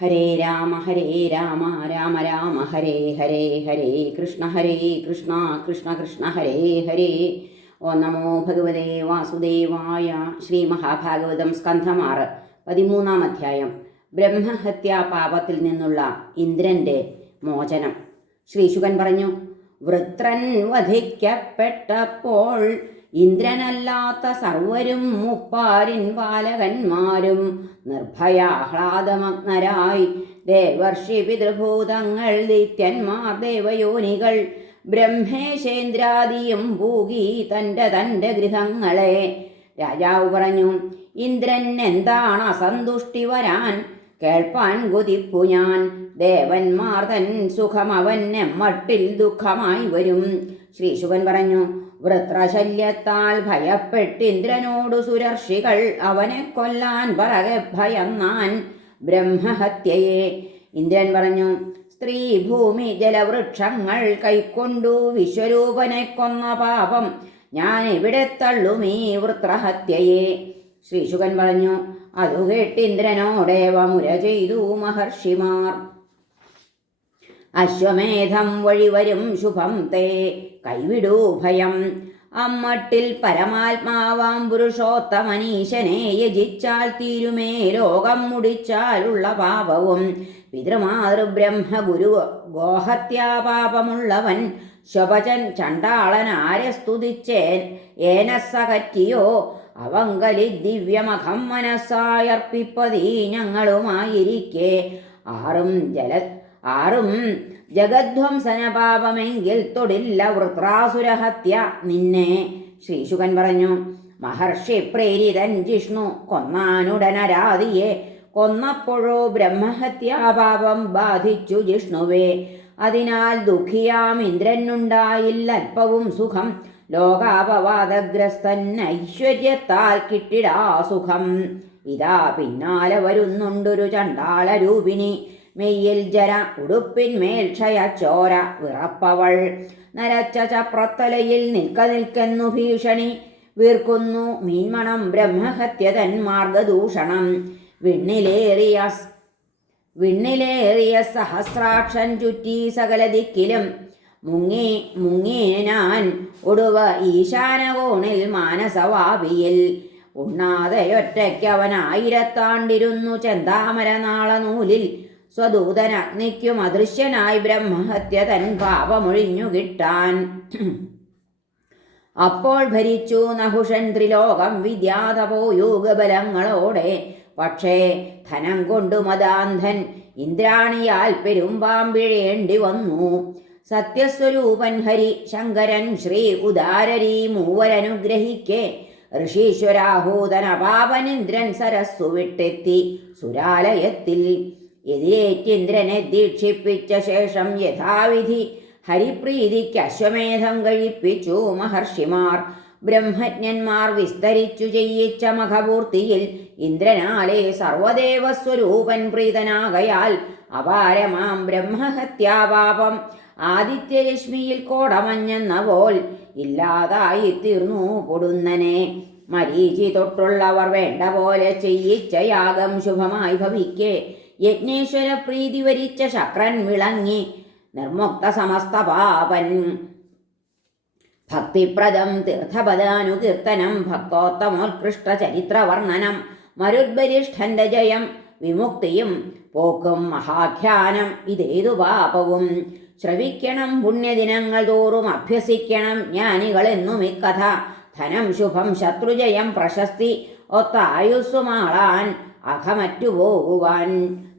ഹരേ രാമ ഹരേ രാമ രാമ രാമ ഹരേ ഹരേ ഹരേ കൃഷ്ണ ഹരേ കൃഷ്ണ കൃഷ്ണ കൃഷ്ണ ഹരേ ഹരേ. ഓ നമോ ഭഗവതേ വാസുദേവായ ശ്രീ മഹാഭാഗവതം സ്കന്ധമാറ് പതിമൂന്നാം അധ്യായം ബ്രഹ്മഹത്യാ പാപത്തിൽ നിന്നുള്ള ഇന്ദ്രന്റെ മോചനം. ശ്രീശുകൻ പറഞ്ഞു വൃത്രൻ വധിക്കപ്പെട്ടപ്പോൾ ഇന്ദ്രനല്ലാത്ത സർവരും മുപ്പാരിൻ പാലകന്മാരും നിർഭയാഹ്ലാദമഗ്നരായി. ദേവർഷി പിതൃഭൂതങ്ങൾ ദിത്യന്മാർ ദേവയോനികൾ ബ്രഹ്മേശേന്ദ്രാദിയും പൂകി തന്റെ തന്റെ ഗൃഹങ്ങളെ. രാജാവ് പറഞ്ഞു ഇന്ദ്രൻ എന്താണ് അസന്തുഷ്ടി വരാൻ? കേൾപ്പാൻ കൊതിപ്പു ഞാൻ. ദേവന്മാർ തൻ സുഖം അവൻ മട്ടിൽ ദുഃഖമായി വരും. ശ്രീശുവൻ പറഞ്ഞു വൃത്രശല്യത്താൽ ഭയപ്പെട്ടിന്ദ്രനോടു സുരർഷികൾ അവനെ കൊല്ലാൻ പറകെ ഭയന്നാൻ ബ്രഹ്മഹത്യയെ. ഇന്ദ്രൻ പറഞ്ഞു സ്ത്രീ ഭൂമി ജലവൃക്ഷങ്ങൾ കൈക്കൊണ്ടു വിശ്വരൂപനെ കൊന്ന പാപം ഞാൻ എവിടെ ഈ വൃത്രഹത്യയെ ശ്രീശുകൻ പറഞ്ഞു അതു കേട്ടിന്ദ്രനോടേവമുര ചെയ്തു മഹർഷിമാർ. അശ്വമേധം വഴിവരും ശുഭം തേ. കൈവിടൂ ഭയം. അമ്മട്ടിൽ പരമാത്മാവാം പുരുഷോത്തമനീശനെ യജിച്ചാൽ തീരുമേ. ലോകം മുടിച്ചാലുള്ള പാപവും. പിതൃമാതൃബ്രഹ്മ ഗുരു ഗോഹത്യാപാപമുള്ളവൻ ശപചൻ ചണ്ടാളൻ ആരെ സ്തുതിച്ചേൻ? ഏനസകറ്റിയോ അവങ്കലി ദിവ്യമഖം മനസ്സായർപ്പിപ്പതീ ഞങ്ങളുമായിരിക്കെ. ആറും ജല ആറും ജഗദ്ധ്വംസന പാപമെങ്കിൽ തൊടില്ല വൃത്രാസുരഹത്യ. നിന്നെ ശ്രീശുകൻ പറഞ്ഞു. മഹർഷി പ്രേരിതൻ ജിഷ്ണു കൊന്നാനുടനരാതിയെ കൊന്നപ്പോഴോ ബ്രഹ്മഹത്യാപാപം ബാധിച്ചു ജിഷ്ണുവേ. അതിനാൽ ദുഃഖിയാം ഇന്ദ്രനുണ്ടായില്ല അല്പവും സുഖം. ലോകാപവാദഗ്രസ്തൻ ഐശ്വര്യത്താൽ കിട്ടിടാ സുഖം. ഇതാ പിന്നാലെ വരുന്നുണ്ടൊരു ചണ്ടാള രൂപിണി മെയ്യിൽ ജര ഉടുപ്പിന്മേൽ ക്ഷയ ചോര വിറപ്പവൾ. നരച്ച ചപ്രത്തലയിൽ നിൽക്ക നിൽക്കുന്നു ഭീഷണി. വീർക്കുന്നു മീൻമണം ബ്രഹ്മഹത്യതൻ മാർഗദൂഷണം. വിണ്ണിലേറിയ വിണ്ണിലേറിയ സഹസ്രാക്ഷൻ ചുറ്റി സകല ദിക്കിലും മുങ്ങി മുങ്ങിനാൻ ഒടുവ ഈശാനകോണിൽ മാനസവാപിയിൽ. ഉണ്ണാതെയൊറ്റയ്ക്കവനായിരത്താണ്ടിരുന്നു ചെന്താമര നാളനൂലിൽ സ്വദൂതനഗ്നിക്കും അദൃശ്യനായി ബ്രഹ്മഹത്യ തൻ പാപമൊഴിഞ്ഞു കിട്ടാൻ. അപ്പോൾ ഭരിച്ചു നഹുഷൻ ത്രിലോകം വിദ്യാതപോ യോഗബലങ്ങളോടെ. പക്ഷേ ധനം കൊണ്ടു മതാന്ധൻ ഇന്ദ്രാണിയാൽ പെരുമ്പാമ്പിഴേണ്ടി വന്നു. സത്യസ്വരൂപൻ ഹരി ശങ്കരൻ ശ്രീ ഉദാരരീ മൂവരനുഗ്രഹിക്കെ. ഋഷീശ്വരാഹൂതന പാപനിന്ദ്രൻ സരസ്സു വിട്ടെത്തി സുരാലയത്തിൽ. എതിരേറ്റിന്ദ്രനെ ദീക്ഷിപ്പിച്ച ശേഷം യഥാവിധി ഹരിപ്രീതിക്ക് അശ്വമേധം കഴിപ്പിച്ചു മഹർഷിമാർ. ബ്രഹ്മജ്ഞന്മാർ വിസ്തരിച്ചു ചെയ്യിച്ച മഖപൂർത്തിയിൽ ഇന്ദ്രനാലെ സർവദേവസ്വരൂപൻ പ്രീതനാകയാൽ അപാരമാം ബ്രഹ്മഹത്യാപാപം ആദിത്യരശ്മിയിൽ കോടമഞ്ഞെന്ന പോൽ ഇല്ലാതായി തീർന്നു കൊടുന്നനെ മരീചി തൊട്ടുള്ളവർ വേണ്ട പോലെ ചെയ്യിച്ച യാഗം ശുഭമായി ഭവിക്കേ. യജ്ഞേശ്വര പ്രീതി വരിച്ച ശക്രൻ വിളങ്ങി നിർമുക്ത സമസ്ത പാപൻ. ഭക്തിപ്രദം തീർത്ഥപദാനുകീർത്തനം ഭക്തോത്തമോത്കൃഷ്ട ചരിത്രവർണനം മരുദ്ബരിഷ്ഠന്റെ ജയം വിമുക്തിയും പോക്കും മഹാഖ്യാനം ഇതേതു പാപവും. ശ്രവിക്കണം പുണ്യദിനങ്ങൾ തോറും അഭ്യസിക്കണം ജ്ഞാനികളെന്നും ഇക്കഥ. ധനം ശുഭം ശത്രുജയം പ്രശസ്തി ഒത്ത ആയുസ്സുമാളാൻ അഖമറ്റു പോകുവാൻ